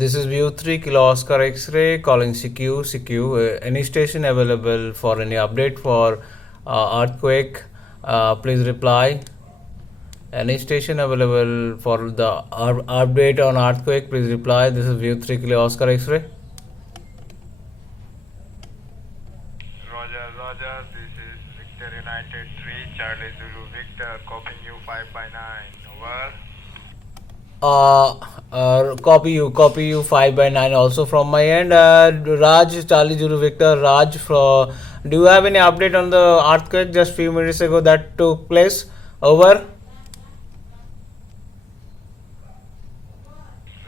This is View 3 Kilo Oscar X-ray calling CQ. Any station available for any update for earthquake, please reply. Any station available for the update on earthquake, please reply. This is View 3 Kilo Oscar X-ray. Roger, this is Victor United 3, Charlie Zulu Victor, copying you 5 by 9, over. Copy you 5 by 9 also from my end. Raj, Charlie Zulu Victor, Raj, do you have any update on the earthquake just few minutes ago that took place? Over.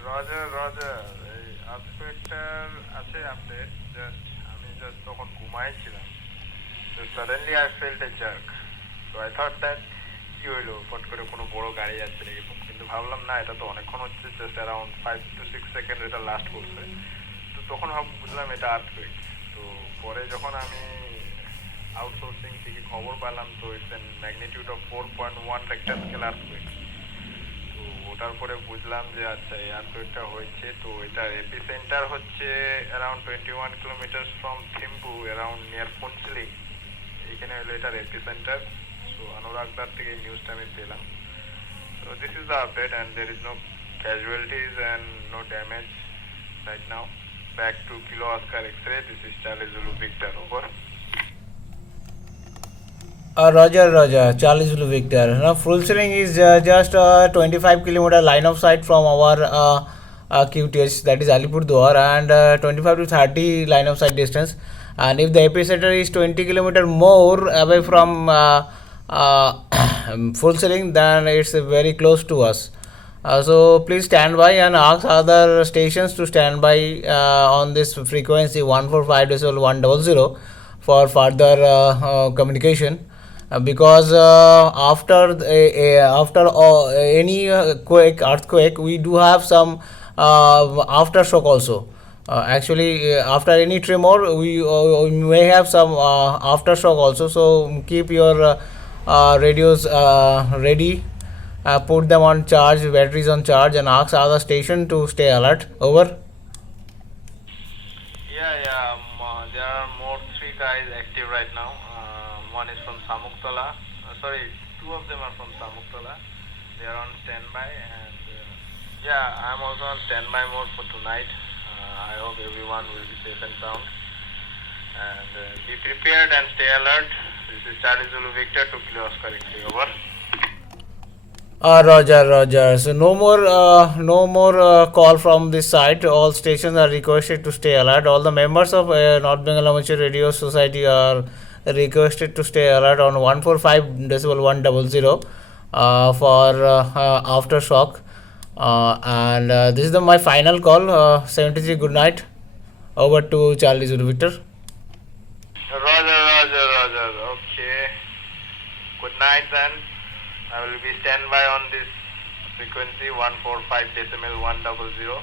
Roger, এই earthquake-টার আছে update, আমি just তখন ঘুমাইছিলাম, so suddenly I felt a jerk, so I thought that কি হইলো, ফট করে কোনো বড় গাড়ি যাচ্ছে এরকম, কিন্তু ভাবলাম না এটা তো অনেকক্ষণ হচ্ছে, just around 5 to 6 সেকেন্ড এটা লাস্ট করছে, তো তখন বুঝলাম এটা earthquake। তো পরে যখন আমি আউটসোর্সিং থেকে খবর পেলাম, তো it's an magnitude of 4.1 Richter scale earthquake। তো ওটার পরে বুঝলাম যে আচ্ছা এই আর্থকোয়েকটা হয়েছে, তো এটার এপিসেন্টার হচ্ছে around 21 kilometre from Thimphu, around near Phuentsholing, এখানে হলো এটার এপিসেন্টার। সো অনুরাগদার থেকে নিউজটা আমি পেলাম। So this is the update and there is no casualties and no damage right now. Back to Kilo Oscar X-ray, this is Charlie Zulu Victor, over. Roger, Charlie Zulu Victor. Now, full swing is just 25 kilometer line of sight from our QTH, that is ALIPURDUAR, and 25 to 30 line of sight distance. And if the epicenter is 20 kilometer more away from full swing, then it's very close to us. So please stand by and ask other stations to stand by on this frequency 145.100 for further communication. Because after any earthquake, we do have some aftershock also. Actually, after any tremor, we may have some aftershock also. So keep your radios ready, put them on charge, batteries on charge, and ask other station to stay alert. Over. Yeah, there are more 3 guys active right now. One is from Samuktola. Two of them are from Samuktola. They are on standby, and I'm also on standby mode for tonight. I hope everyone will be safe and sound. And be prepared and stay alert. This is Charlie Zulu Victor to Kilo Oscar X-ray, over. Roger. So no more call from this side. All stations are requested to stay alert. All the members of North Bengal Amateur Radio Society are requested to stay alert on 145.100 for aftershock. And this is my final call. 73. Good night. Over to Charlie Zulu Victor. Roger. Okay. Good night then. I will be standby on this frequency 145.100.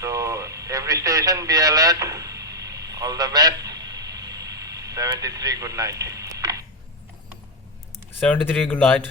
So every station be alert. All the best. 73, good night. 73, good night.